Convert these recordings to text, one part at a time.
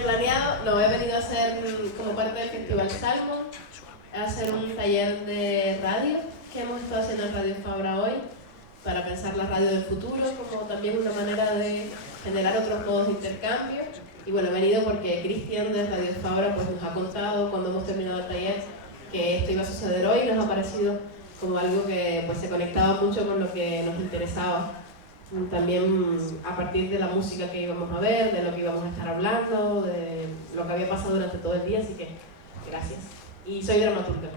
tenía planeado, no, he venido a hacer como parte del Festival Salmon, a hacer un taller de radio que hemos estado haciendo en Radio Fabra hoy para pensar la radio del futuro como también una manera de generar otros modos de intercambio. Y bueno, he venido porque Cristian de Radio Fabra pues, nos ha contado cuando hemos terminado el taller que esto iba a suceder hoy y nos ha parecido como algo que pues, se conectaba mucho con lo que nos interesaba. También a partir de la música que íbamos a ver, de lo que íbamos a estar hablando, de lo que había pasado durante todo el día, así que gracias. Y soy dramaturga.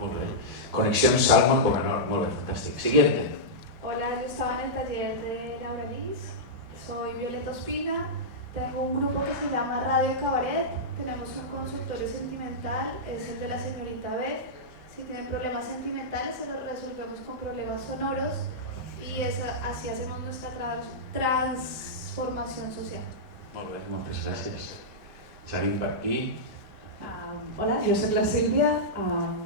Muy bien. Conexión Salmon con Anor, muy bien, fantástico. Siguiente. Hola, yo estaba en el taller de Laura Liz, soy Violeta Ospina, tengo un grupo que se llama Radio Cabaret, tenemos un consultorio sentimental, es el de la señorita B. Si tienen problemas sentimentales se los resolvemos con problemas sonoros y así hacemos nuestra transformación social. Molt bé, moltes gràcies. Seguim per aquí. Hola, jo soc la Sílvia,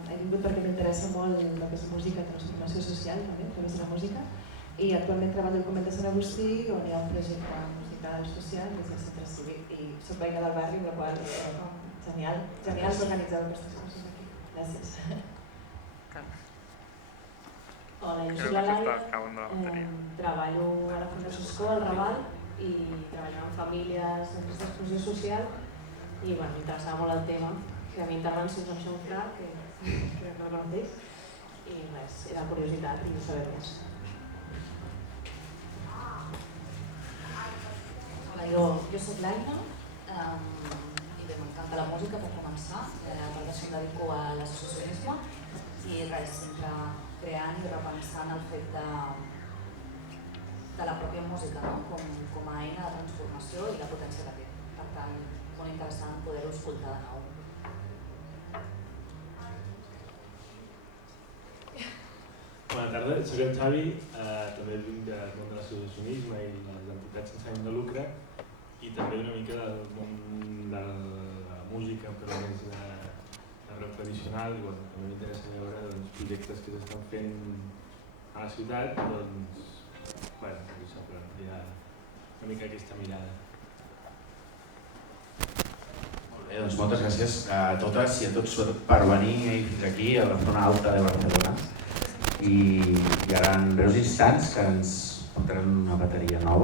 he vingut perquè m'interessa molt el que és música, transformació social també, a través de la música, i actualment treballo al Convent de Sant Agustí, on hi ha un projecte musical social des del centre cívic, i soc veïna del barri, amb la qual genial organitzar aquestes coses aquí. Gràcies. Hola, jo soc la Laia, treballo a la Fundació Escó, al Raval, i treballo amb famílies en aquesta exclusió social, i bueno, m'interessava molt el tema. Fem intervencions amb Xonfra, que crec que el coneix, i res, era curiositat i no saber més. Hola, jo soc l'Aina i bé, m'encanta la música per començar. A part d'això em dedico a l'associacionisme i res, sempre creant i repensant el fet de la pròpia música, no? com a eina de transformació i la potència que té. Per tant, molt interessant poder-ho escoltar de nou. Bona tarda, soc en Xavi, també vinc del món de l'associacionisme i les entitats sense ànim de lucre i també una mica del món de la música, però més de rock tradicional. I bueno, també m'interessa veure projectes que s'estan fent a la ciutat, doncs, bueno, això, però hi ha una mica aquesta mirada. Molt bé, doncs moltes gràcies a totes i a tots per venir fins aquí a la zona alta de Barcelona. I ara en breus instants que ens portaran una bateria nova.